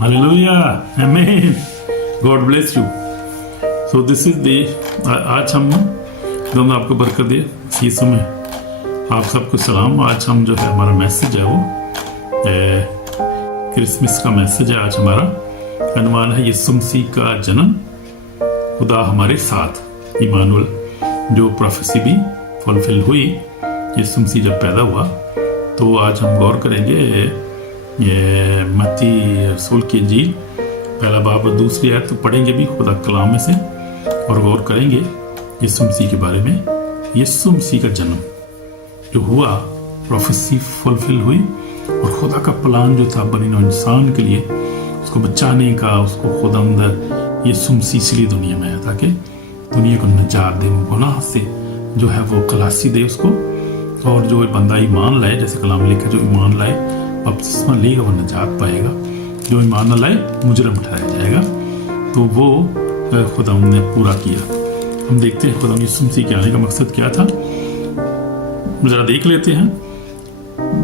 Hallelujah, Amen. God bless you. So this is the आज हम दोनों आपको बरकत दे इस यीशु में आप सबको सलाम। आज हम जो है हमारा मैसेज है वो क्रिसमस का मैसेज है। आज हमारा अनुमान है यीशु मसीह का जन्म, खुदा हमारे साथ, इमानुएल, जो प्रोफेसी भी फुलफिल हुई। यीशु मसीह जब पैदा हुआ तो आज हम गौर करेंगे ये मत्ती रसूल की इंजील पहला बाब और दूसरी आयत तो पढ़ेंगे भी खुदा कलाम में से और गौर करेंगे यीशु मसीह के बारे में। यीशु मसीह का जन्म जो हुआ, प्रोफेसी फुलफिल हुई और खुदा का प्लान जो था बनी नौ इंसान के लिए, उसको बचाने का, उसको खुदा अंदर यीशु मसीह इसलिए दुनिया में आया ताकि दुनिया को निजात दे, गुनाह से जो है वो खलासी दे उसको। और जो बंदा ईमान लाए, जैसे कलाम लिखा, जो ईमान लाए बपतिस्मा लेगा वो निजात पाएगा, जो ईमान न लाए मुजरम ठहराया जाएगा। तो वो खुदा ने पूरा किया। हम देखते हैं खुदा यीशु मसीह के आने का मकसद क्या था, जरा देख लेते हैं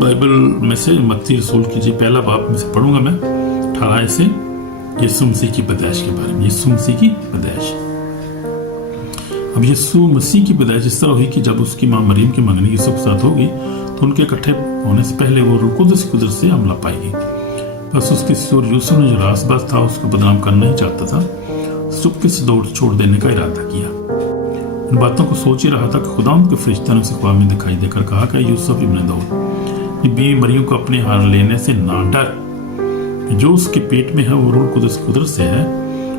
बाइबल में से। मत्ती रसूल की जी पहला बाब में से पढ़ूंगा मैं 18 से, यीशु मसीह की पैदाइश के बारे में। यीशु मसीह की पैदाइश। अब यीशु मसीह की पैदाइश इस तरह हुई कि जब उसकी मां मरियम की मंगनी यीशु के साथ होगी तो उनके इकट्ठे होने से पहले वो रूह कुदस की कुदरत से हमला पाएगी। बस उसके ससुर यूसुफ ने जो रासबाज था उसको बदनाम करना ही चाहता था, चुपके से दौड़ छोड़ देने का इरादा किया। इन बातों को सोच ही रहा था कि खुदा के फरिश्ते ने उसे ख्वाब में दिखाई देकर कहा कि यूसुफ इब्न दाऊद, बीवी मरियम को अपने हाथ लेने से ना डर, जो उसके पेट में है वो रूह कुदस कुदरत से है,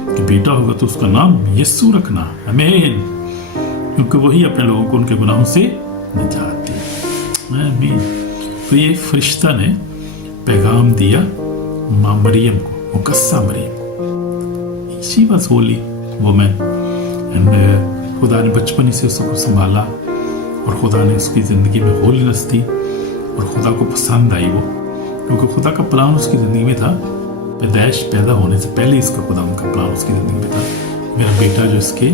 कि बेटा होगा तो उसका नाम यीशु रखना, आमीन, क्योंकि वही अपने लोगों को उनके गुनाहों से निजात दे, आमीन। तो ये फरिश्ता ने पैगाम दिया मां मरियम को, मुकस्सा Maryam, she was holy woman, and खुदा ने बचपन से उसको संभाला और खुदा ने उसकी ज़िंदगी में होलीनेस दी और खुदा को पसंद आई वो, क्योंकि खुदा का प्लान उसकी ज़िंदगी में था। पैदाइश पैदा होने से पहले इसका खुदा उनका प्लान उसकी ज़िंदगी में था, मेरा बेटा जो इसके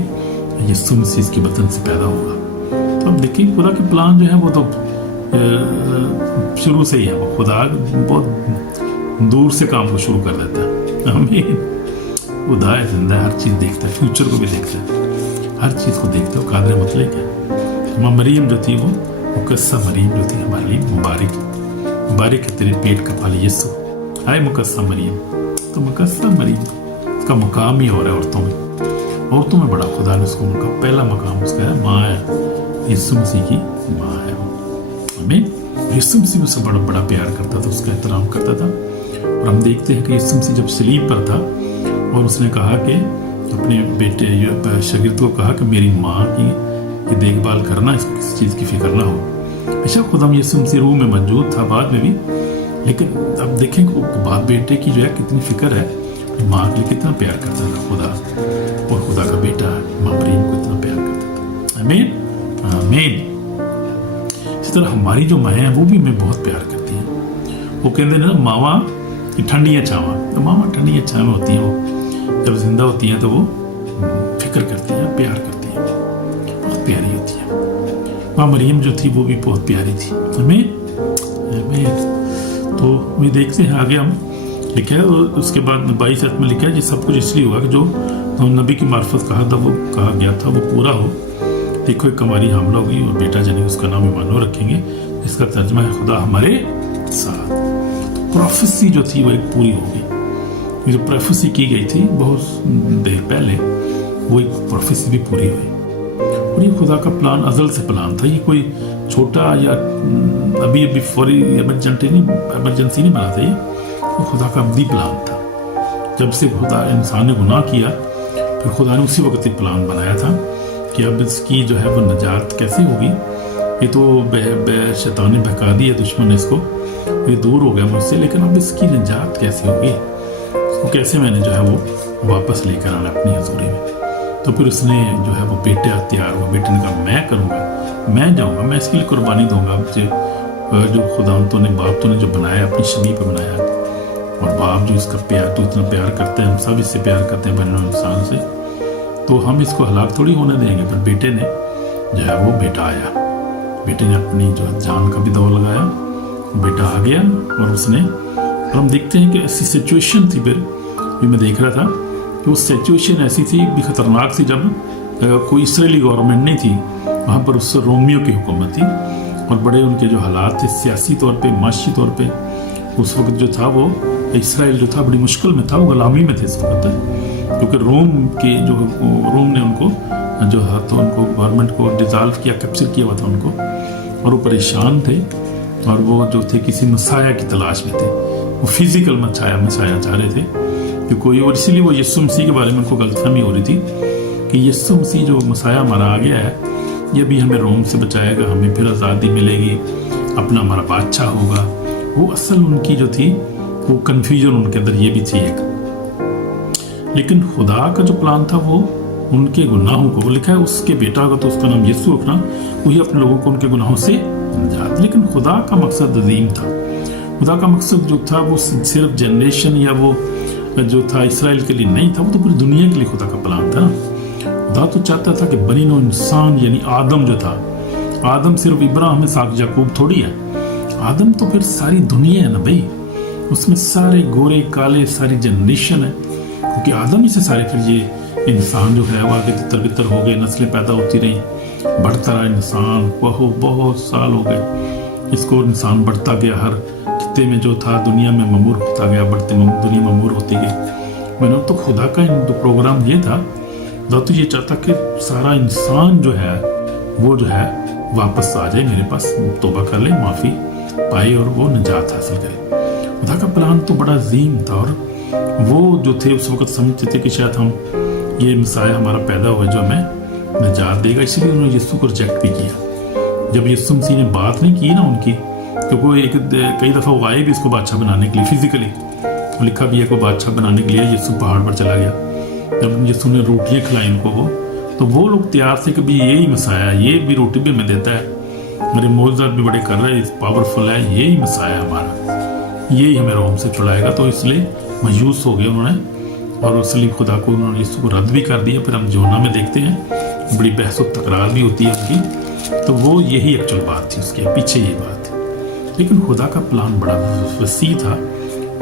यीशु मसीह के बदन से पैदा होगा। तो अब देखिए खुदा के प्लान जो है वो तो शुरू से ही है, वो खुदा बहुत दूर से काम को शुरू कर देता है, आमीन। खुदा है, जिंदा है, हर चीज़ देखता है, फ्यूचर को भी देखता है, हर चीज़ को देखता है, कादर मुतलक है। मां मरियम जो थी वो मुकस्सा मरियम जो थी हमारे लिए मुबारक है तेरे पेट का फल यीशु, हाय मुकस्सा मरियम। तो मुकस्सा मरियम उसका मुकाम ही और है औरतों में बड़ा खुदा ने उसको उनका पहला मकाम उसका है, माँ है, यीशु मसीह की माँ है वो, आमीन। यीशु मसीह उससे बड़ा प्यार करता था, उसका एहतराम करता था। और हम देखते हैं कि यीशु मसीह जब सलीब पर था और उसने कहा कि अपने बेटे शागिर्द को कहा कि मेरी माँ की देखभाल करना, इसको किसी चीज़ की फिक्र ना हो। बेशक खुदा यीशु मसीह रूह में मौजूद था बाद में भी, लेकिन अब देखें बाप बेटे की जो है कितनी फिक्र है, माँ के लिए कितना प्यार करता था खुदा, और खुदा का बेटा मां मरियम को इतना प्यार करता था, आमीन आमीन। इसी तरह हमारी जो माँ है वो भी हमें बहुत प्यार करती है। वो कहते हैं ना मावा की ठंडियाँ छावा, तो मावा ठंडियाँ छावा होती हैं, वो जब जिंदा होती हैं तो वो फिक्र करती हैं, प्यार करती हैं, बहुत प्यारी होती है। मां मरियम जो थी वो भी बहुत प्यारी थी, आमीन आमीन। तो we देखते हैं आगे हम लिखा है, उसके बाद 22 में लिखा है, ये सब कुछ इसलिए हुआ कि जो नबी की मार्फत कहा था वो कहा गया था वो पूरा हो। देखो एक कुंवारी हमला होगी और बेटा जनेगा, उसका नाम इमानुएल रखेंगे, इसका तर्जमा है खुदा हमारे साथ। तो प्रोफेसी जो थी वो एक पूरी होगी, जो प्रोफेसी की गई थी बहुत देर पहले, वो एक प्रोफेसी भी पूरी हुई। और ये खुदा का प्लान अज़ल से प्लान था, ये कोई छोटा या अभी फौरी इमरजेंसी नहीं बना था, ये तो खुदा का अब्दी प्लान था। जब से खुदा इंसान ने गुनाह किया फिर खुदा ने उसी वक्त एक प्लान बनाया था कि अब इसकी जो है वो निजात कैसे होगी। ये तो शैतान ने बहका दिया, दुश्मन ने इसको, ये दूर हो गया मुझसे, लेकिन अब इसकी निजात कैसे होगी, उसको कैसे मैंने जो है वो वापस लेकर आना अपनी हजूरी में। तो फिर उसने जो है वो बेटा तैयार हुआ, बेटे ने कहा मैं करूँगा, मैं जाऊँगा, मैं इसके लिए कुर्बानी दूंगा। मुझे जो खुदा ने बाप तो ने जो बनाया अपनी शबीह पे बनाया, और बाप जो इसका प्यार तो इतना प्यार करते हैं, हम सब इससे प्यार करते हैं बने इंसान से, तो हम इसको हलाक थोड़ी होने देंगे। पर बेटे ने जो है वो बेटा आया, बेटे ने अपनी जो जान का भी दौर लगाया, बेटा आ गया और उसने اور ہم دیکھتے ہیں کہ ایسی سچویشن تھی پھر میں دیکھ رہا تھا کہ وہ سچویشن ایسی تھی بھی خطرناک تھی جب کوئی اسرائیلی گورنمنٹ نہیں تھی وہاں پر، اس سے رومیوں کی حکومت تھی اور بڑے ان کے جو حالات تھے سیاسی طور پہ معاشی طور پہ اس وقت جو تھا وہ اسرائیل جو تھا بڑی مشکل میں تھا، وہ غلامی میں تھے اس وقت، کیونکہ روم نے ان کو جو تو ان کو گورنمنٹ کو ڈیزالو کیا، کیپچر کیا ہوا تھا ان کو، اور وہ پریشان تھے اور وہ جو تھے کسی مسیح کی تلاش میں تھے، وہ فزیکل مسیح چاہ رہے تھے کہ کوئی، اور اسی لیے وہ یسوع مسیح کے بارے میں ان کو غلط فہمی ہو رہی تھی کہ یسوع مسیح جو مسیح ہمارا آ گیا ہے یہ بھی ہمیں روم سے بچائے گا، ہمیں پھر آزادی ملے گی، اپنا ہمارا بادشاہ ہوگا۔ وہ اصل ان کی جو تھی وہ کنفیوژن ان کے اندر یہ بھی تھی ایک، لیکن خدا کا جو پلان تھا وہ ان کے گناہوں کو، وہ لکھا ہے اس کے بیٹا ہوگا تو اس کا نام یسوع رکھنا، وہی اپنے لوگوں کو ان کے گناہوں سے نجات۔ لیکن خدا کا مقصد عظیم تھا، خدا کا مقصد جو تھا وہ صرف جنریشن یا وہ جو تھا اسرائیل کے لیے نہیں تھا، وہ تو پوری دنیا کے لیے خدا کا پلان تھا۔ خدا تو چاہتا تھا کہ بنی نوع انسان یعنی آدم جو تھا، آدم صرف ابراہیم اسحاق یعقوب تھوڑی ہے، آدم تو پھر ساری دنیا ہے نا بھائی، اس میں سارے گورے کالے ساری جنریشن ہے، کیونکہ آدم ہی سے سارے پھر یہ انسان جو ہے وہ آگے تتر بتر ہو گئے، نسلیں پیدا ہوتی رہیں، بڑھتا رہا انسان، بہت سال ہو گئے اس کو، انسان بڑھتا گیا، ہر خطے میں جو تھا دنیا میں ممور ہوتا گیا، بڑھتے دنیا ممور ہوتی گئی۔ میں نے تو خدا کا پروگرام یہ تھا، خدا تو یہ چاہتا کہ سارا انسان جو ہے وہ جو ہے واپس آ جائے میرے پاس، توبہ کر لے، معافی پائے اور وہ نجات حاصل کرے۔ خدا کا پلان تو بڑا عظیم تھا، اور وہ جو تھے اس وقت سمجھتے تھے کہ شاید ہم یہ مسیح ہمارا پیدا ہوا جو ہمیں نجات دے گا، اسی لیے انہوں نے یسوع کو ریجیکٹ بھی کیا۔ جب یسوع مسیح نے بات نہیں کی نا ان کی، کیونکہ کئی دفعہ وہ آئے بھی اس کو بادشاہ بنانے کے لیے فزیکلی، لکھا بھی ہے کو بادشاہ بنانے کے لیے یسوع پہاڑ پر چلا گیا، جب یسوع نے روٹیاں کھلائیں ان کو، تو وہ لوگ تیار تھے کہ بھی یہی مسیح ہے، یہ بھی روٹی بھی ہمیں دیتا ہے، میرے معجزات بھی بڑے کر رہے ہیں، پاورفل ہے، یہی مسیح ہے ہمارا، یہی ہمیں روم سے چھڑائے گا۔ تو اس لیے مایوس ہو گئے انہوں نے، اور اصلی خدا کو انہوں نے یسوع کو رد بھی کر دیا۔ پھر ہم یوحنا میں دیکھتے ہیں بڑی بحث و تکرار بھی ہوتی ہے ان کی، تو وہ یہی ایکچوئل بات تھی، اس کے پیچھے یہ بات تھی۔ لیکن خدا کا پلان بڑا وسیع تھا،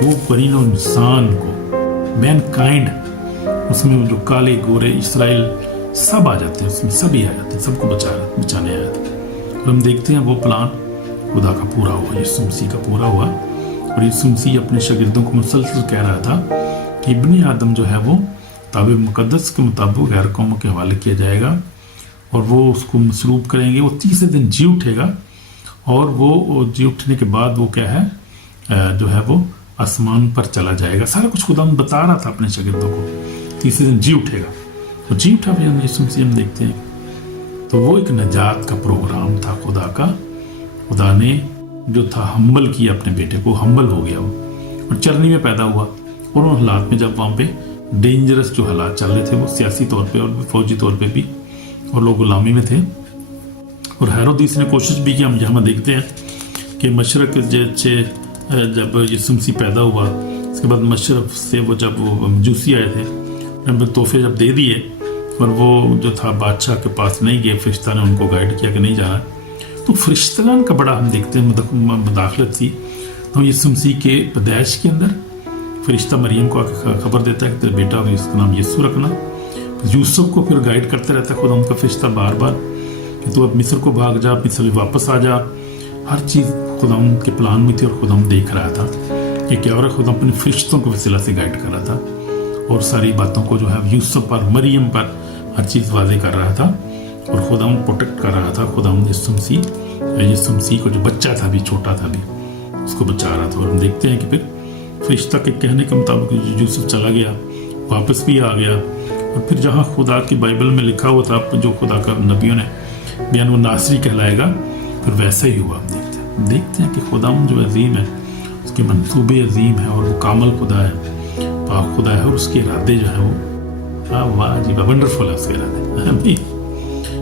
وہ بنی نوع انسان کو، مین کائنڈ، اس میں جو کالے گورے اسرائیل سب آ جاتے ہیں، اس میں سبھی آ جاتے ہیں، سب کو بچانے آیا تھا۔ اور ہم دیکھتے ہیں وہ پلان خدا کا پورا ہوا، یسوع مسیح کا پورا ہوا، اور یسوع مسیح اپنے شاگردوں کو مسلسل کہہ رہا تھا کہ ابن آدم جو ہے وہ تابع مقدس کے مطابق غیر قوموں کے حوالے کیا جائے گا، اور وہ اس کو مصلوب کریں گے، وہ تیسرے دن جی اٹھے گا، اور وہ جی اٹھنے کے بعد وہ کیا ہے جو ہے وہ آسمان پر چلا جائے گا۔ سارا کچھ خدا بتا رہا تھا اپنے شاگردوں کو، تیسرے دن جی اٹھے گا، اور جی اٹھا بھی یسوع مسیح ہم دیکھتے ہیں۔ تو وہ ایک نجات کا پروگرام تھا خدا کا، خدا نے جو تھا ہمبل کیا اپنے بیٹے کو، ہمبل ہو گیا وہ، اور چرنی میں پیدا ہوا، اور ان حالات میں جب وہاں پہ ڈینجرس جو حالات چل رہے تھے وہ سیاسی طور پہ اور فوجی طور پہ بھی، اور لوگ غلامی میں تھے، اور ہیرودیس نے کوشش بھی کی۔ ہم جہاں دیکھتے ہیں کہ مشرق جب یسوع مسیح پیدا ہوا، اس کے بعد مشرق سے وہ جب وہ مجوسی آئے تھے، تحفے جب دے دیے، اور وہ جو تھا بادشاہ کے پاس نہیں گئے، فرشتہ نے ان کو گائیڈ کیا کہ نہیں جانا، تو فرشتگان کا بڑا ہم دیکھتے ہیں مداخلت تھی۔ تو یسوع مسیح کے پیدائش کے اندر فرشتہ مریم کو خبر دیتا ہے کہ تیرا بیٹا ہوگا، اس کا نام یسوع رکھنا۔ یوسف کو پھر گائیڈ کرتے رہتا ہے خدا ان کا فرشتہ بار بار کہ تو اب مصر کو بھاگ جا، مصر واپس آ جا۔ ہر چیز خدا ان کے پلان میں تھی، اور خدا دیکھ رہا تھا کہ کیا اور خدا اپنے فرشتوں کو وسیلہ سے گائیڈ کر رہا تھا، اور ساری باتوں کو جو ہے یوسف پر، مریم پر ہر چیز واضح کر رہا تھا، اور خدا پروٹیکٹ کر رہا تھا۔ خدا یسوع مسیح کو جو بچہ تھا بھی، چھوٹا تھا بھی، اس کو بچا رہا تھا۔ اور ہم دیکھتے ہیں کہ پھر فرشتہ کے کہنے کے مطابق یوسف چلا گیا، واپس بھی آ گیا، اور پھر جہاں خدا کی بائبل میں لکھا ہوا تھا جو خدا کا نبیوں نے بیان، وہ ناصری کہلائے گا، پھر ویسا ہی ہوا۔ ہم دیکھتے ہیں کہ خدا جو عظیم ہے، اس کے منصوبے عظیم ہیں، اور وہ کامل خدا ہے، پاک خدا ہے، اور اس کے ارادے جو ہیں وہ واہ جی ونڈرفل ہے۔ اس کے ارادے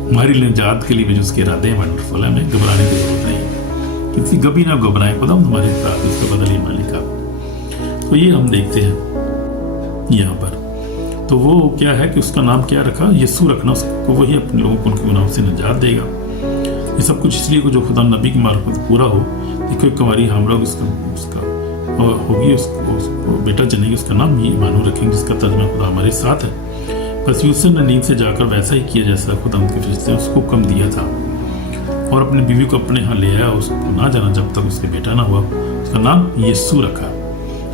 ہماری نجات کے لیے بھی جو اس کے ارادے ہیں ونڈرفل ہے، ہمیں گھبرانے کی ضرورت نہیں ہے، کسی کبھی نہ گھبرائیں، خدا ہمارے ساتھ، اس کا بدل مالک آپ۔ تو یہ ہم دیکھتے ہیں یہاں پر، تو وہ کیا ہے کہ اس کا نام کیا رکھا، یسوع رکھنا، اس کو وہی اپنے لوگوں کو ان کے گناہوں سے نجات دے گا۔ یہ سب کچھ اس لیے جو خدا نبی کی معرفت پورا ہو۔ دیکھو ایک ہماری ہم لوگ اس کا होगी, बेटा जनेगी, उसका नाम ईमानुएल रखेंगे, जिसका तर्जुमा खुदा हमारे साथ है। बस यूसुफ ने नींद से जाकर वैसा ही किया जैसा खुदा के फरिश्ते ने उसको हुक्म दिया था, और अपनी बीवी को अपने यहाँ ले आया, उसको ना जाना जब तक उसके बेटा ना हुआ। उसका नाम यीशु रखा।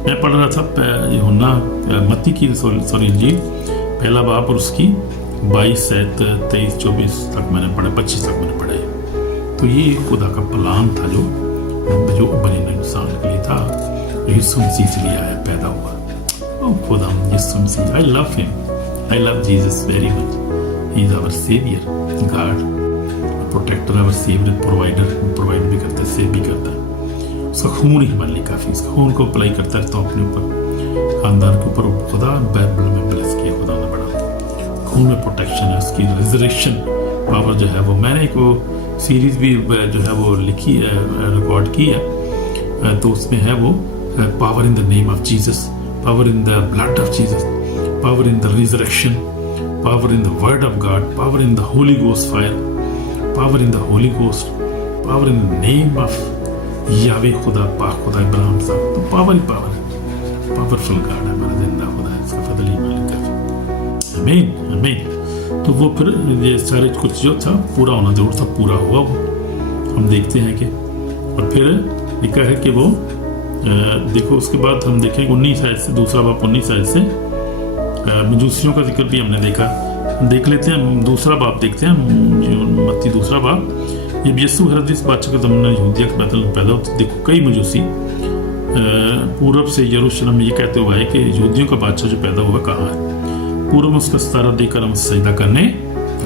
मैं पढ़ रहा था यूहन्ना मत्ती की सॉरी इंजील पहला बाब और उसकी 22 से 23 24 तक मैंने पढ़ा, 25 तक मैंने पढ़े। तो ये खुदा का प्लान था जो बने इंसान के लिए था, यीशु मसीह से लिए आया, पैदा हुआ। ओह खुदा, Yeshu Masih, I love him, I love Jesus very much. He is our saviour, God protector, our saviour, provide भी करता है, सेव भी करता है। उसका खून ही हमारे लिए काफ़ी, उसका खून को अप्लाई करता है तो अपने ऊपर, खानदान के ऊपर खुदा बाइबल में ब्लेस किया खुदा ने बड़ा। खून में प्रोटेक्शन है, उसकी रिजरेक्शन पावर जो है वो, मैंने एक वो सीरीज़ भी जो है वो लिखी है, रिकॉर्ड की है, तो उसमें है वो power in the name of Jesus, power in the blood of Jesus, power in the resurrection, power in the word of God, power in the Holi ghost fire, power in the Holi ghost, power in the name of यावे खुदा, पाक खुदा इब्राहिम साहब। तो power ही power है, powerful God है हमारा जिंदा खुदा है, इसका फजल ही मालिक है। आमीन आमीन। तो वो फिर ये सारे कुछ जो था पूरा होना जरूर था, पूरा हुआ वो, हम देखते हैं कि, और फिर लिखा है कि वो देखो उसके बाद हम देखेंगे 19 आयत से, दूसरा बाब 19 आयत से मजूसियों का जिक्र भी हमने देखा। देख लेते हैं दूसरा बाब, देखते हैं मत्ती दूसरा बाब। जब यीशु हेरोदेस बादशाह के ज़माने में यहूदिया के बैतल में पैदा होते, देखो कई मजूसी पूरब से यरूशलेम में ये कहते हुए आए कि यहूदियों का बादशाह जो पैदा हुआ कहाँ है, पूर्व में उसका सितारा देखकर हम सजदा करने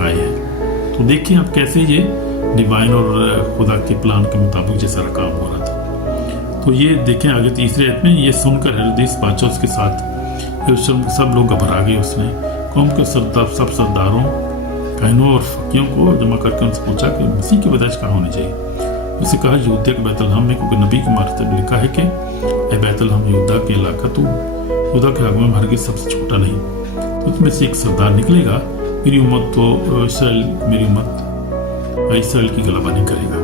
आए हैं। तो देखिए आप कैसे ये डिवाइन और खुदा के प्लान के मुताबिक ये सारा काम हो रहा था। तो ये देखें आगे तीसरे आयत में, ये सुनकर हेरोदेस बादशाह उसके साथ यरूशलेम के सब लोग घबरा गए। उसने कौम के सब सरदारों, काहिनों और फकीरों को जमा करके उनसे पूछा कि मसीह की पैदाइश कहाँ होनी चाहिए। उसे कहा यहूदिया के बैतलहम में, क्योंकि नबी के मार्फत लिखा है कि ए बैतलहम यहूदा के इलाका, तू यहूदा के आगू में हरगिज़ सबसे छोटा नहीं, तो उसमें से एक सरदार निकलेगा, मेरी उम्मत तो इसराइल की गलबा नहीं करेगा।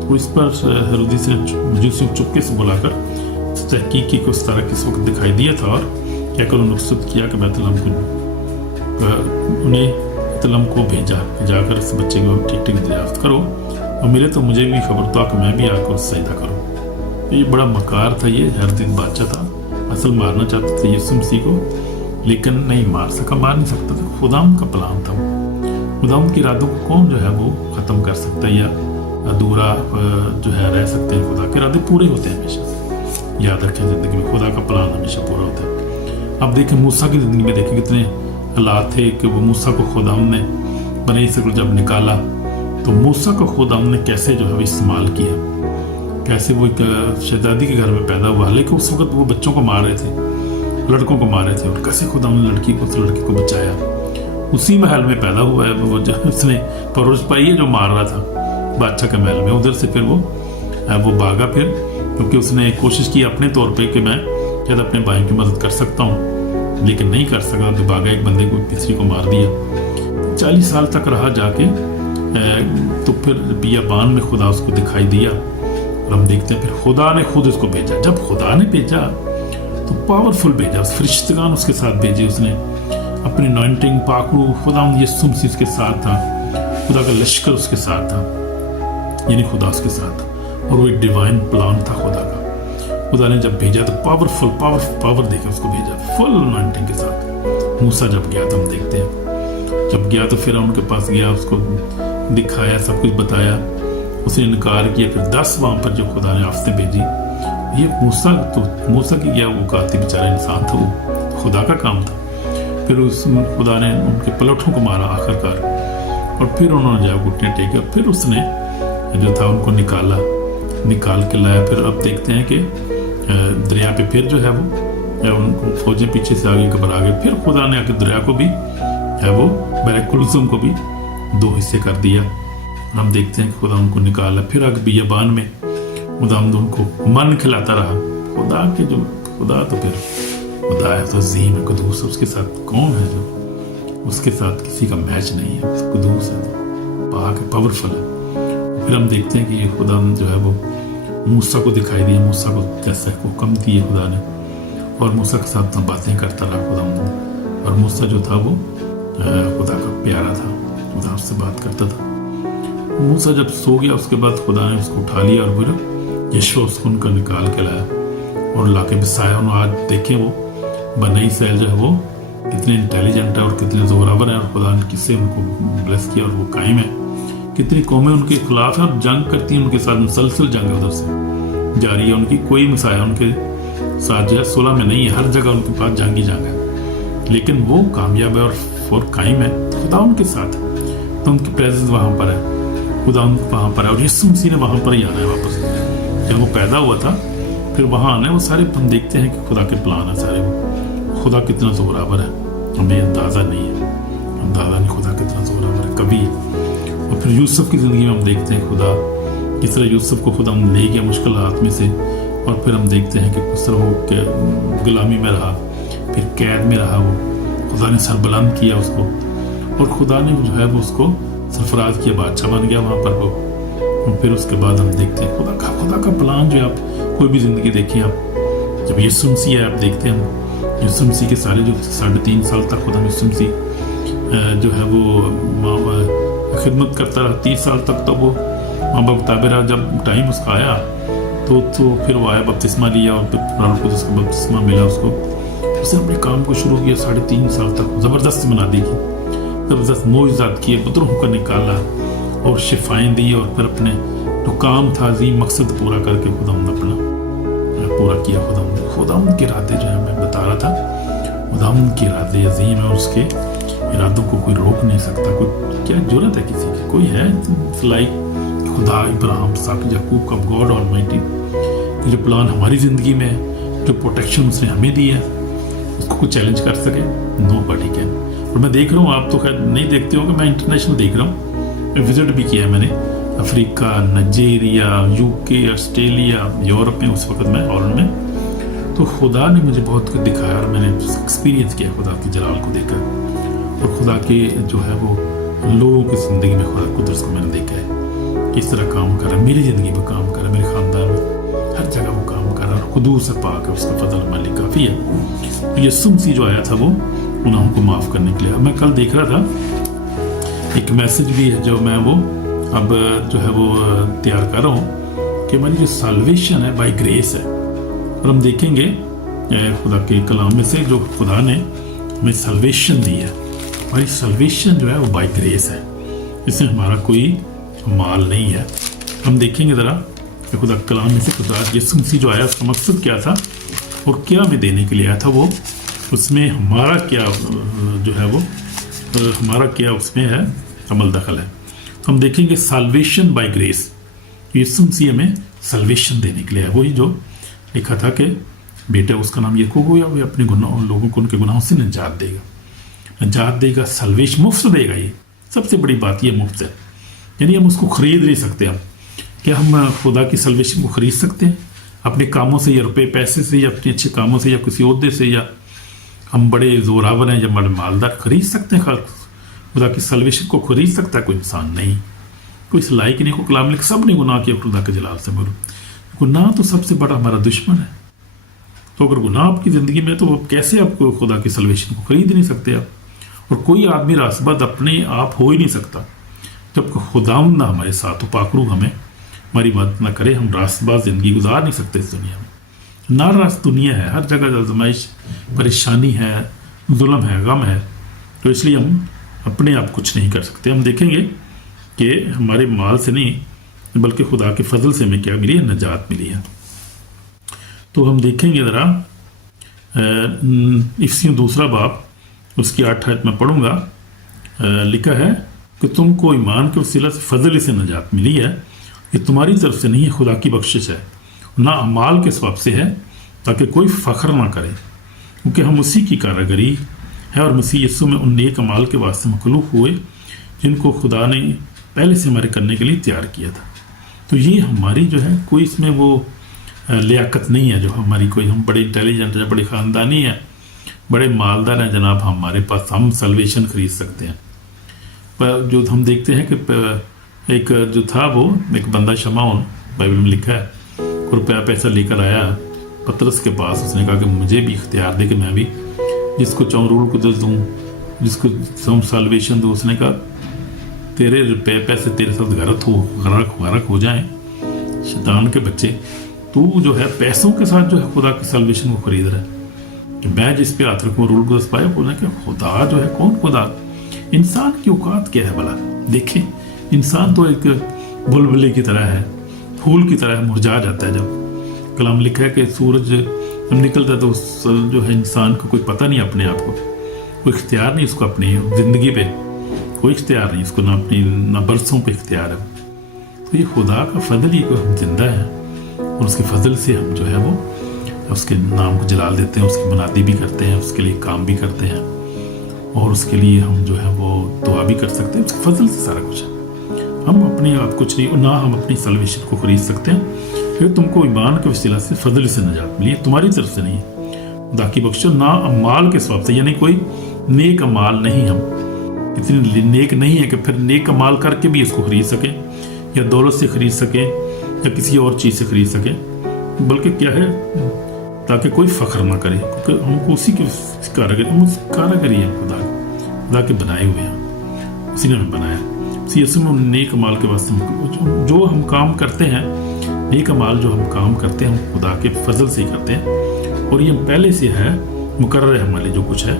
तो इस पर हेरोदेस ने मजूसियों को चुपके से बुलाकर तहकीक की को सितारा किस वक्त दिखाई दिया था, और क्या कर नुकसत किया कि बैतलहम को भेजा, जाकर इस बच्चे को ठीक ठीक दरियाफ्त करो, और मिले तो मुझे भी खबर तो कि मैं भी आकर सजदा करूँ। तो ये बड़ा मकार था, ये हेरोदेस बादशाह था, असल मारना चाहता था यीशु मसीह को, लेकिन नहीं मार सका, मार नहीं सकता था। खुदाम का प्लान था, खुदाम के इरादों को कौन जो है वो ख़त्म कर सकता है या अधूरा जो है रह सकते हैं। खुदा के इरादे पूरे होते हैं हमेशा, याद रखें ज़िंदगी में खुदा का प्लान हमेशा पूरा होता है। अब देखें मूसा की ज़िंदगी में, देखें कितने हालात थे कि वो मूसा को खुदा ने बनी इसराइल जब निकाला, तो मूसा को खुदा ने कैसे जो है इस्तेमाल किया, कैसे वो एक शहजादी के घर में पैदा हुआ, लेकिन उस वक्त वो बच्चों को मार रहे थे, लड़कों को मार रहे थे, और कैसे खुदा ने लड़की को बचाया। उसी महल में पैदा हुआ है वो, जो उसने परवरिश पाई है जो मार रहा था बादशाह के महल में। उधर से फिर वो भागा, फिर क्योंकि उसने कोशिश की अपने तौर पे कि मैं शायद अपने भाई की मदद कर सकता हूँ, लेकिन नहीं कर सका, तो भागा, एक बंदे को तीसरी को मार दिया। 40 साल तक रहा जाके, तो फिर बियाबान में खुदा उसको दिखाई दिया, और हम देखते हैं फिर खुदा ने खुद उसको भेजा। जब खुदा ने भेजा तो पावरफुल भेजा, फरिश्तेगान उसके साथ भेजे, उसने अपनी अनॉइंटिंग पाकरू, खुदा यीशु मसीह उसके साथ था, खुदा का लश्कर उसके साथ था, यानी खुदा उसके साथ था, और वो एक डिवाइन प्लान था खुदा का। खुदा ने जब भेजा तो पावर देकर उसको भेजा, फुल अनॉइंटिंग के साथ। मूसा जब गया तो हम देखते हैं, जब गया तो फिर उनके पास गया, उसको दिखाया, सब कुछ बताया, उसने इनकार किया। फिर 10 वहाँ पर जो खुदा ने आफतें भेजी, ये मूसा की क्या वो काती बेचारा इंसान था, वो खुदा का काम था। फिर उस खुदा ने उनके पलटों को मारा आखिरकार, और फिर उन्होंने जो घुटने टेके, और फिर उसने जो था उनको निकाल के लाया। फिर अब देखते हैं कि दरिया पे फिर जो है वो उनको फौजें पीछे से आगे घबरा गए, फिर खुदा ने आके दरिया को भी है वो बहर-ए-कुलसुम को भी 2 हिस्से कर दिया। हम देखते हैं कि खुदा उनको निकाला, फिर आगे बियाबान में खुदा उनको मन खिलाता रहा। खुदा तो फिर खुदा है, तो अज़ीम है, कुदूस है, उसके साथ कौन है जो उसके साथ किसी का मैच नहीं है, कुदूस है, पाक है, पावरफुल है। फिर हम देखते हैं कि ये खुदा जो है वो मूसा को दिखाई दिया, मूसा को जैसा हुक्म दिए खुदा ने, और मूसा के साथ बातें करता रहा खुदा। और मूसा जो था वो खुदा का प्यारा था, खुदा उससे बात करता था। मूसा जब सो गया उसके बाद खुदा ने उसको उठा लिया और फिर यीशु उसको उनका निकाल के लाया और ला के बिसाया। और आज देखें वो बनी इसराइल जो है वो कितने इंटेलिजेंट है और कितने जोरावर है, और खुदा ने किससे उनको ब्लेस किया और वो कायम है। कितनी कौमें उनके खिलाफ है और जंग करती हैं उनके साथ, मुसलसल जंग है उधर से जारी है उनकी। कोई मिसाया उनके साथ जो है सुलह में नहीं है, हर जगह उनके पास जंग ही जंग है, लेकिन वो कामयाब है और कायम है। खुदा उनके साथ है, तो उनकी प्रेजेंस वहाँ पर है, खुदा वहाँ पर है। और यीशु मसीह ने वहाँ पर ही आना है वापस। जब वो पैदा हुआ था फिर वहाँ आना है। वो सारे हम देखते हैं कि खुदा के प्लान है सारे। वो खुदा कितना जोरावर है हमें अंदाज़ा नहीं है, अंदाज़ा नहीं खुदा कितना जोरावर है कभी। और फिर यूसुफ की ज़िंदगी में हम देखते हैं खुदा किस तरह यूसुफ को खुदा ले गया मुश्किल हाथ में से, और फिर हम देखते हैं कि किस तरह वो गुलामी में रहा, फिर कैद में रहा, वो खुदा ने सरबलंद किया उसको, और खुदा ने जो है वो उसको सरफराज किया, बादशाह बन गया वहाँ पर वो। और फिर उसके बाद हम देखते हैं खुदा का प्लान जो है। आप कोई भी ज़िंदगी देखिए, आप जब यीशु मसीह है आप देखते हैं यीशु मसीह के सारे जो 3.5 साल तक खुदा यीशु मसीह जो है वो खिदमत करता रहा 30 साल तक। तो वो माँ बाप ताबे रहा, जब टाइम उसका आया तो फिर वो आया, बपतिस्मा लिया और फिर कुरान को जिसको बपतिस्मा मिला उसको, उसने अपने काम को शुरू किया। 3.5 साल तक ज़बरदस्त बना दी, ज़बरदस्त मोइज़ात किए, बुजुर्गों को निकाला और शिफाएँ दी, और फिर अपने जो काम था अजीम मकसद पूरा करके खुदा ने अपना पूरा किया। खुदा के इरादे जो है मैं बता रहा था, खुदा के इरादे अजीम है और उसके इरादों को कोई रोक नहीं सकता। कोई क्या जरूरत है किसी की, कोई है लाइक खुदा इब्राहिम साक याकूब का गॉड ऑलमाइटी, जो प्लान हमारी ज़िंदगी में है, जो प्रोटेक्शन उसने हमें दी है, उसको कोई चैलेंज कर सके? Nobody can. और मैं देख रहा हूँ, आप तो खैर नहीं देखते हो कि मैं इंटरनेशनल देख रहा हूँ, विजिट भी किया है मैंने Africa, Nigeria, UK, Australia, Europe में उस वक्त मैं हॉलैंड में। तो खुदा ने मुझे बहुत कुछ दिखाया और मैंने एक्सपीरियंस किया खुदा के जलाल को देखकर, और खुदा के जो है वो लोगों की ज़िंदगी में खुदा कुदरत को मैंने देखा है किस तरह काम कर रहा है, मेरी ज़िंदगी में काम कर रहा है, मेरे ख़ानदान में हर जगह वो काम कर रहा है। खुदूस से पाक है, उसका फजल हमारे लिए काफ़ी है। तो यीशु मसीह जो आया था वो गुनाहों को माफ़ करने के लिए। मैं कल देख रहा था एक मैसेज भी है जो मैं वो अब जो है वो तैयार कर रहा हूँ कि हमारी जो साल्वेशन है बाय ग्रेस है। और हम देखेंगे खुदा के कलाम में से जो खुदा ने हमें साल्वेशन दी है, हमारी साल्वेशन जो है वो बाय ग्रेस है, इसमें हमारा कोई माल नहीं है। हम देखेंगे ज़रा कि खुदा कलाम में से खुदा यीशु मसीह जो आया उसका मकसद क्या था और क्या हमें देने के लिए आया था, वो उसमें हमारा क्या जो है वो हमारा क्या उसमें है अमल दखल है। हम देखेंगे साल्वेशन बाय ग्रेस, यीशु मसीह हमें साल्वेशन देने के लिए है। वही जो लिखा था कि बेटा उसका नाम याकूब हो, या वो अपने गुनाहों लोगों को उनके गुनाहों से निजात देगा, साल्वेशन मुफ्त देगा। ये सबसे बड़ी बात ये मुफ्त है, यानी हम उसको खरीद नहीं सकते। हम क्या हम खुदा की साल्वेशन को खरीद सकते हैं अपने कामों से या रुपए पैसे से या अपने अच्छे कामों से या किसी ओहदे से, या हम बड़े जोरावर हैं या बड़े मालदार खरीद सकते हैं खुदा की साल्वेशन को? खरीद सकता है कोई इंसान नहीं, कोई इस लायक नहीं। को कलाम लिख सब ने गुनाह किया खुदा के जलाल से मरो। गुनाह तो सबसे बड़ा हमारा दुश्मन है। तो अगर गुनाह आपकी ज़िंदगी में, तो कैसे आपको खुदा की साल्वेशन को खरीद नहीं सकते आप? और कोई आदमी रास्तबाज अपने आप हो ही नहीं सकता जब खुदावंद ना हमारे साथ हो, पाकरू हमें हमारी मदद ना करे। हम रास्तबाज ज़िंदगी गुजार नहीं सकते इस दुनिया में। नाराज़ दुनिया है, हर जगह आजमाइश, परेशानी है, जुल्म है, गम है। तो इसलिए हम अपने आप कुछ नहीं कर सकते। हम देखेंगे कि हमारे माल से नहीं बल्कि खुदा के फजल से हमें क्या मिली है? नजात मिली है। तो हम देखेंगे ज़रा इफ्सियों 2 बाब उसकी 8 आयत में पढ़ूंगा। लिखा है कि तुमको ईमान के वसीला से फजल से नजात मिली है, ये तुम्हारी तरफ से नहीं है, खुदा की बख्शिश है, ना अमाल के सबब से है, ताकि कोई फ़ख्र ना करे, क्योंकि हम उसी की कारागरी है और मसीह यीशु में उन नेक अमाल के वास्ते मखलूक हुए जिनको खुदा ने पहले से हमारे करने के लिए तैयार किया था। तो ये हमारी जो है कोई इसमें वो लियाकत नहीं है जो हमारी कोई, हम बड़े इंटेलिजेंट हैं, बड़े ख़ानदानी हैं, बड़े मालदार हैं जनाब, हमारे पास हम सल्वेशन खरीद सकते हैं। पर जो हम देखते हैं कि एक जो था वो एक बंदा शमाउन बाइबल में लिखा है रुपया पैसा लेकर आया पतरस के पास, उसने कहा कि मुझे भी इख्तियार दे कि मैं भी जिसको चाहूँ रूल कुदस दूँ, जिसको चाहूँ साल्वेशन दूँ। उसने कहा तेरे रुपये पैसे तेरे साथ गरक हो जाएं शैतान के बच्चे, तू जो है पैसों के साथ जो है खुदा की साल्वेशन को खरीद रहा है कि मैं जिस पे हाथ रखूँ रूल कुदस पाया। बोला कि खुदा जो है कौन खुदा, इंसान की औकात क्या है भला। देखें इंसान तो एक बुलबुले की तरह है, फूल की तरह मुरझा जाता है। जब कलाम लिखा है कि सूरज जब निकलता है तो उस जो है इंसान को कोई पता नहीं अपने आप को, कोई इख्तियार नहीं उसको अपनी ज़िंदगी पे, कोई इख्तियार नहीं उसको, ना अपनी ना बरसों पे इख्तियार है। तो ये खुदा का फजल ही को हम जिंदा है और उसके फजल से हम जो है वो उसके नाम को जलाल देते हैं, उसकी मुनादी भी करते हैं, उसके लिए काम भी करते हैं और उसके लिए हम जो है वो दुआ भी कर सकते हैं। उसके फजल से सारा कुछ है। हम अपने आप कुछ नहीं, ना हम अपनी सल्वेशन को खरीद सकते हैं। फिर तुमको ईमान के वसीला से फजल से नजात मिली, तुम्हारी तरफ से नहीं है, खुदा की बख्शो, ना अमाल के स्वभाव से, यानी कोई नेक अमाल नहीं, हम इतने नेक नहीं है कि फिर नेक अमाल करके भी इसको खरीद सकें या दौलत से खरीद सकें या किसी और चीज़ से खरीद सकें, बल्कि क्या है ताकि कोई फ़ख्र ना करे, क्योंकि हमको उसी की कारागरी है, खुदा के बनाए हुए हैं, उसी ने हमें बनाया। यीशु में नेक अमाल के वास्ते जो हम काम करते हैं, नेक अमाल जो हम काम करते हैं हम खुदा के फजल से ही करते हैं और ये पहले से है मुकर्रर है। हमारे जो कुछ है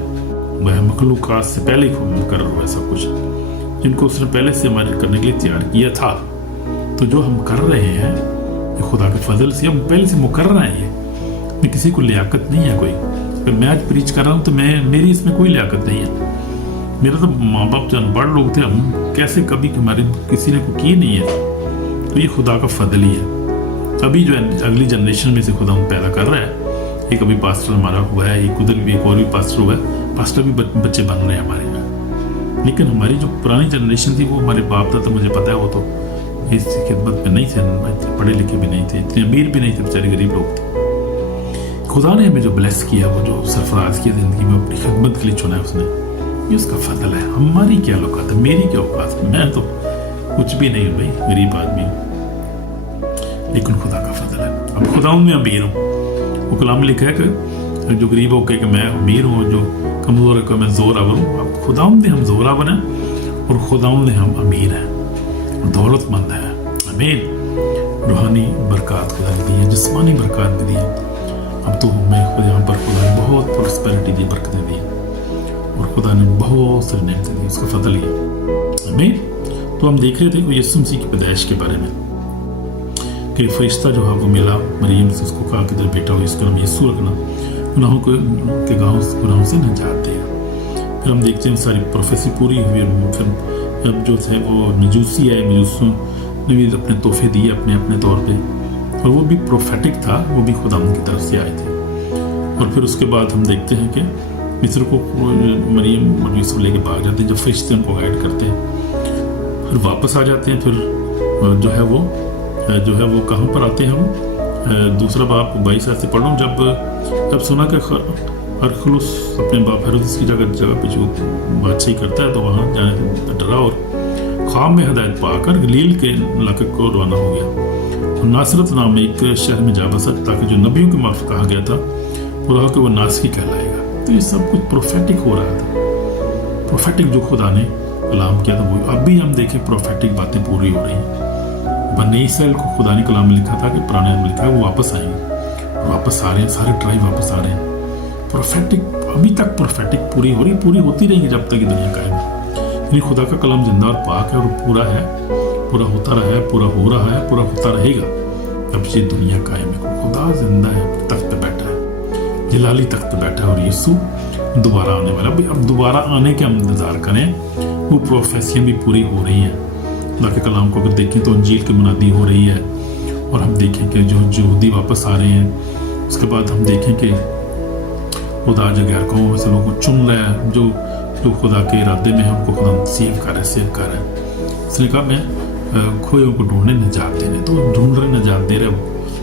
वह मखलूक़ात से पहले ही मुकर्रर हुआ सब कुछ, जिनको उसने पहले से हमारे करने के लिए तैयार किया था। तो जो हम कर रहे हैं ये खुदा के फजल से, हम पहले से मुकर्रर हैं। ये किसी को लियाकत नहीं है कोई। अगर मैं आज प्रीच कर रहा हूँ तो मेरी इसमें कोई लियाकत नहीं है। मेरा तो माँ बाप जन बड़ लोग थे, हम कैसे कभी हमारे किसी ने को की नहीं है। तो ये खुदा का फजल ही है। अभी जो है अगली जनरेशन में से खुदा हम पैदा कर रहा है। एक अभी पास्टर हमारा हुआ है, एक उधर भी एक और भी पास्टर हुआ है, पास्टर भी बच्चे बन रहे हैं हमारे यहाँ। लेकिन हमारी जो पुरानी जनरेशन थी वो हमारे बाप था, तो मुझे पता है वो तो इस खिदमत में नहीं थे, पढ़े लिखे भी नहीं थे, इतने अमीर भी नहीं थे, बेचारे गरीब लोग थे। खुदा ने हमें जो ब्लेस किया, वो जो सरफराज किया ज़िंदगी में, अपनी खिदमत के लिए चुना है उसने, ये उसका फजल है। हमारी क्या औकात है, मेरी क्या औकात है, मैं तो कुछ भी नहीं हूँ भाई, गरीब आदमी हूँ, लेकिन खुदा का फजल है। अब खुदा में अमीर हूँ, वो कलाम लिखा है कि जो गरीब होकर कि मैं अमीर हूँ, जो कमज़ोर है कि मैं ज़ोरावर हूँ। अब खुदा में हम ज़ोरावर हैं और खुदा में हम अमीर हैं, दौलतमंद है। आमीन। रूहानी बरकत खुदा ने दी है, जिस्मानी बरकत भी दी है। अब तो मैं खुद यहाँ पर खुदा ने बहुत प्रॉस्पेरिटी दी, बरकतें दी और खुदा ने बहुत सारी नेमतें दी, उसका फजल ही है। आमीन। तो हम देख रहे थे कि यीशु मसीह की पैदाइश के बारे में कि फरिश्ता जो है वो मिला मरियम से, उसको कहा कि तेरा बेटा हो, इसका नाम यीशु रखना, गुनाहों के गुनाहों से निजात दे। फिर हम देखते हैं सारी प्रोफेसी पूरी हुई। फिर अब जो थे वो मजूसी आए, मजूसों ने भी अपने तोहफे दिए अपने अपने तौर पे, और वो भी प्रोफेटिक था, वो भी खुदा की तरफ से आए थे। और फिर उसके बाद हम देखते हैं कि मिस्र को मरियम और यूसुफ लेके भाग जाते हैं, जब फरिश्ते उनको गाइड करते हैं, फिर वापस आ जाते हैं। फिर जो है वो कहाँ पर आते हैं, वो दूसरा बाप 22 से पढ़ रहा हूँ। जब सुना कि अरखलुस अपने बाप हेरोदेस की जगह पे जो बादशाही करता है, तो वहाँ जाने से डरा और ख्वाब में हदायत पाकर गलील के इलाके को रवाना हो गया और नासरत नाम एक शहर में जा बसा, ताकि जो नबियों के मार्फत कहा गया था पूरा कि वो नासरी कहलाएगा। तो ये सब कुछ प्रोफेटिक हो रहा था। प्रोफेटिक जो खुदा ने कलाम किया था वो अब भी हम देखें प्रोफेटिक बातें पूरी हो रही हैं। बनी इसराइल को खुदा ने कलाम में लिखा था कि पुराने में लिखा है वो वापस आएंगे, वापस आ रहे हैं, सारे ट्राइब वापस आ रहे हैं। प्रोफेटिक अभी तक प्रोफेटिक पूरी हो रही, पूरी होती रहेगी जब तक ये दुनिया कायम है। यानी खुदा का कलाम जिंदा और पाक है और पूरा है, पूरा होता रहा है, पूरा हो रहा है, पूरा होता रहेगा जब ये दुनिया कायम है। खुदा जिंदा है, तख्त पे बैठा है, जलाली तख्त पे बैठा है और यीशु दोबारा आने वाला। अब दोबारा आने के हम इंतजार करें, वो प्रोफेसियाँ भी पूरी हो रही हैं। खुदा के कलाम को अगर देखें तो अंजील की मुनादी हो रही है और हम देखें कि जो यहूदी वापस आ रहे हैं। उसके बाद हम देखें कि खुदा जो गैर कौमों से लोगों को चुन रहा है, जो खुदा के इरादे में हमको खुदा सेव कर रहा है। इसने कहा मैं खोए को ढूंढने निजात देने, तो ढूंढ रहे निजात दे रहे हो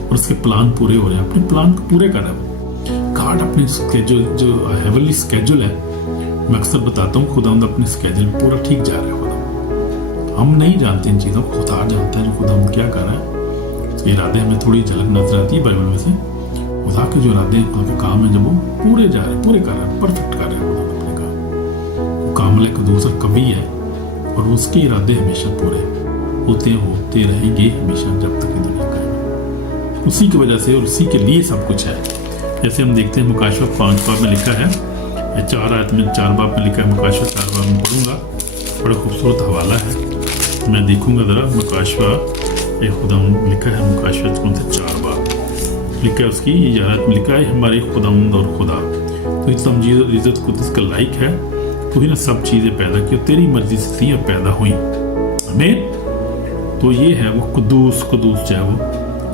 और उसके प्लान पूरे हो रहे हैं, अपने प्लान को पूरे कर रहे हो। गॉड अपने जो हेवनली स्केड्यूल है, मैं अक्सर बताता हूँ खुदा अपने स्केड्यूल पूरा ठीक जा रहा है। खुदा हम नहीं जानते इन चीज़ों को, खुदा जानता है जो खुदा क्या कर रहा है। उसके इरादे हमें थोड़ी झलक नजर आती है बाइबल में से। खुदा के जो इरादे खुदा के काम है जब वो पूरे जा रहे हैं, पूरे कर रहे हैं, परफेक्ट कर रहे हैं खुदा अपने काम। वो कामल एक दूसरा कवि है और उसके इरादे हमेशा पूरे होते रहेंगे हमेशा जब तक ये दुनिया कायम। उसी की वजह से और उसी के लिए सब कुछ है। जैसे हम देखते हैं मुकाशवा 5 बाब में लिखा है, 4 आयत में 4 बाब में लिखा है, मुकाशवा 4 बाब में पढ़ूंगा, बड़ा खूबसूरत हवाला है। मैं देखूंगा ज़रा मुकाशवा खुदा लिखा है, मुकाशवा कौन से 4 बाब लिखा है, उसकी 11 में लिखा है, हमारे खुदावंद और खुदा तो इतम इज़्ज़त कुदस का लायक है, तू ही ने सब चीज़ें पैदा की, तेरी मर्जी से थी और पैदा हुई। आमीन। तो ये है वो कुदूस जो है वो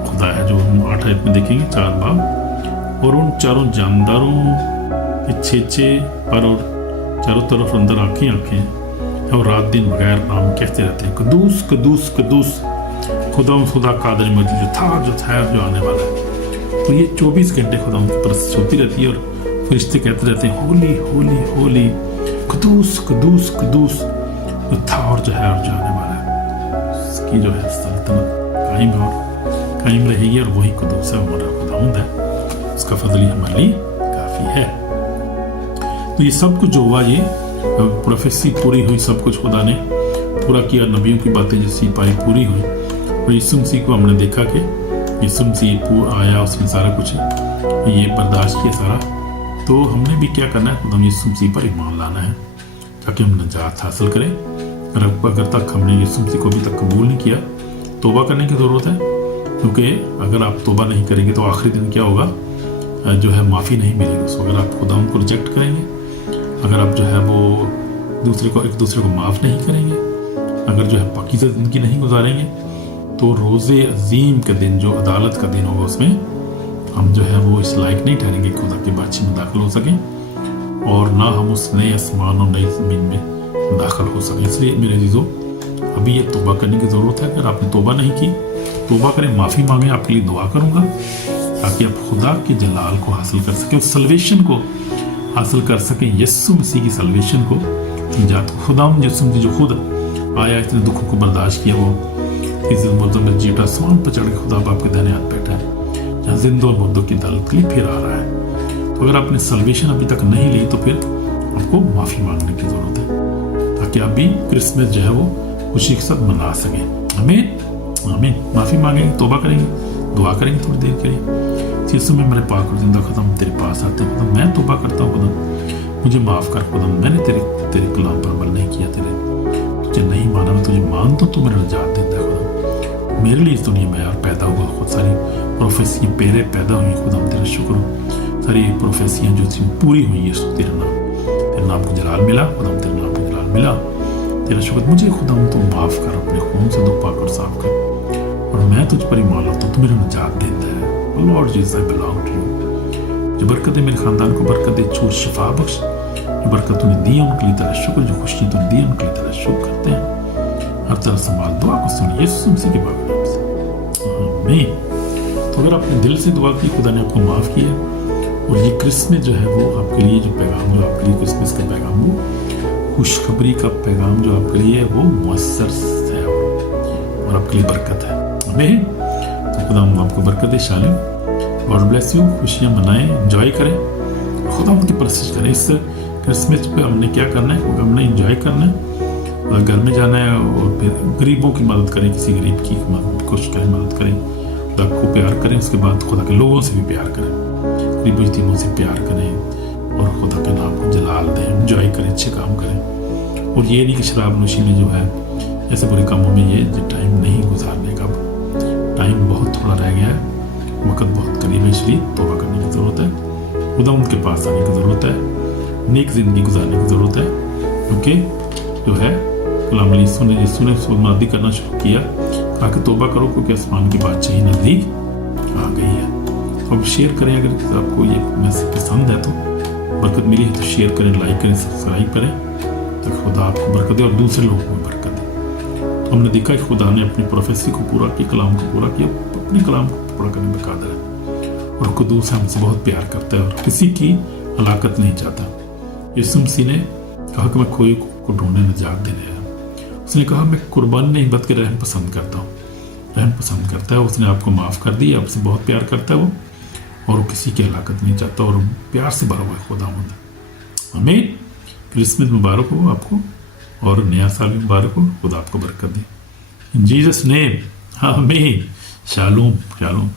खुदा है, जो हम 8 आयत में देखेंगे 4 बाब। और उन चारों जानदारों के 6 पर और चारों तरफ अंदर आंखें और रात दिन बगैर नाम कहते रहते हैं, कदूस कदूस कदूस खुदा कादर मजीद, जो था जो आने वाला है। तो ये 24 घंटे खुदा की परस्त होती रहती है और फरिश्ते कहते रहते हैं होली होली होली, कदूस कदूस कदूस, जो था और जो है और जो आने वाला है। उसकी जो है सल्तनत कायम रहेगी और वही कदूस है, हमारा खुदावंद है, उसका फजल ही हमारे लिए काफ़ी है। तो ये सब कुछ जो हुआ, ये प्रोफेसी पूरी हुई, सब कुछ खुदा ने पूरा किया, नबियों की बातें जैसी पाई पूरी हुई। और यीशु मसीह को हमने देखा कि यीशु मसीह आया, उसने सारा कुछ ये बर्दाश्त किया सारा। तो हमने भी क्या करना है, खुदा यीशु मसीह पर ईमान लाना है ताकि हम निजात हासिल करें। अगर तक हमने यीशु मसीह को अभी तक कबूल नहीं किया, तौबा करने की ज़रूरत है, क्योंकि अगर आप तौबा नहीं करेंगे तो आखिरी दिन क्या होगा, जो है माफ़ी नहीं मिलेगी उसको। अगर आप खुदा उनको रिजेक्ट करेंगे, अगर आप जो है वो एक दूसरे को माफ़ नहीं करेंगे, अगर जो है पाकीज़ा ज़िंदगी नहीं गुजारेंगे, तो रोज़े अजीम के दिन जो अदालत का दिन होगा उसमें हम जो है वो इस लायक नहीं ठहरेंगे खुदा की बादशाही में दाखिल हो सकें, और ना हम उस नए आसमान और नई ज़मीन में दाखिल हो सकें। इसलिए मेरे अज़ीज़ों, अभी ये तौबा करने की ज़रूरत है। अगर आपने तौबा नहीं की, तौबा करें, माफ़ी मांगें। आपके लिए दुआ करूँगा ताकि आप खुदा के जलाल को हासिल कर सकें, उस सल्वेशन को हासिल कर सकें, यीशु मसीह की सल्वेशन को। जात खुदा यीशु मसीह जो खुद आया, इतने दुखों को बर्दाश्त किया, वो इस मुर्दों में जीटा आसमान पर चढ़ के खुदा बाप के दाहिने हाथ बैठा है, जहाँ जिंदों और मुर्दों की अदालत के लिए फिर आ रहा है। तो अगर आपने सल्वेशन अभी तक नहीं ली तो फिर आपको माफ़ी मांगने की ज़रूरत है, ताकि आप भी क्रिसमस जो है वो खुशी के साथ मना सकें। आमीन आमीन। माफ़ी मांगेंगे, तौबा करेंगे, दुआ करेंगे, थोड़ी देर करेंगे, यीशु में मेरे पाक और जिंदा खुदा तेरे पास आते हैं, खुदा मैं तौबा करता हूँ, खुदा मुझे माफ़ कर, खुदा मैंने तेरे कलाम पर अमल नहीं किया, तुझे नहीं माना, मैं तुझे मानता हूँ, तू मेरा निजात देता है खुदा। मेरे लिए इस दुनिया में यार पैदा हुआ, खुद सारी प्रोफेसियाँ पेरे पैदा हुई, खुदा तेरा शुक्र हो, सारी प्रोफेसियाँ जो थी पूरी हुई, यीशु तेरे नाम को जलाल मिला, खुदा तेरे नाम को जलाल मिला, तेरा शुक्र। मुझे खुदा तू माफ़ कर, अपने खून से धो पाक और साफ कर, और मैं तुझ पर ईमान लाता हूँ, तू मेरा निजात देता है। Lord Jesus I belong to you. जो बरकत है मेरे खानदान को बरकत दे, छूट शिफा बख्श, जो बरकत तूने दी उनके लिए तेरा शुक्र, जो खुशी तूने दी उनके लिए तेरा शुक्र करते हैं। हर तरह संभाल, दुआ को सुन यीशु मसीह के पाक नाम से, आमीन। तो अगर आपने दिल से दुआ की, खुदा ने आपको माफ़ किया, और ये क्रिसमस जो है वो आपके लिए जो पैगाम, जो आपके लिए क्रिसमस का पैगाम, वो खुशखबरी का पैगाम जो आपके लिए वो मुअस्सर है और आपके लिए बरकत है। आमीन। तो खुदा आपको बरकत दे शालिम। God bless you. खुशियाँ मनाएं, एंजॉय करें, खुदा उनकी परस्तिश करें। इस क्रिसमस पे हमने क्या करना है, हमने एंजॉय करना है, और घर में जाना है, और फिर गरीबों की मदद करें, किसी गरीब की कोशिश करें, मदद करें, खुदा को प्यार करें, उसके बाद खुदा के लोगों से भी प्यार करें, गरीब यतीमों से प्यार करें, और खुदा के नाम को जलाल दें, एंजॉय करें, अच्छे काम करें। और ये नहीं कि शराब नोशी में जो है ऐसे बुरे कामों में ये टाइम नहीं गुजारने का, टाइम बहुत थोड़ा रह गया है, वक्त बहुत करीब है, इसलिए तौबा करने की ज़रूरत है, खुदा उनके पास आने की ज़रूरत है, नेक ज़िंदगी गुजारने की ज़रूरत है, क्योंकि जो है गुलाम अली यीशु ने मुनादी करना शुरू किया, कहा कि तौबा करो क्योंकि आसमान की बादशाही नज़दीक आ गई है। तो अब शेयर करें, अगर आपको ये मैसेज पसंद है तो, बरकत मिली है तो शेयर करें, लाइक करें, सब्सक्राइब करें, तो खुदा आपको बरकत दे और दूसरे लोगों को बरकत दे। तो हमने देखा कि खुदा ने अपनी प्रोफेसी को पूरा किया, कलाम को पूरा किया, अपने कलाम को पूरा करने में कादर है, और कुदूस हमसे बहुत प्यार करता है और किसी की हलाकत नहीं चाहता। यीशु मसीह ने कहा कि मैं खोए को ढूंढने निजात देने आया। उसने कहा मैं कुर्बानी नहीं बल्कि रहम पसंद करता हूँ। रहम पसंद करता है, उसने आपको माफ़ कर दिया, आपसे बहुत प्यार करता है वो, और वो किसी की हलाकत नहीं चाहता, और प्यार से भरा हुआ है खुदावंद। आमीन। क्रिसमस मुबारक हो आपको, और नया साल भी मुबारक हो, खुदा आपको बरकत दे। इन जीसस नेम, आमीन। Shalom shalom.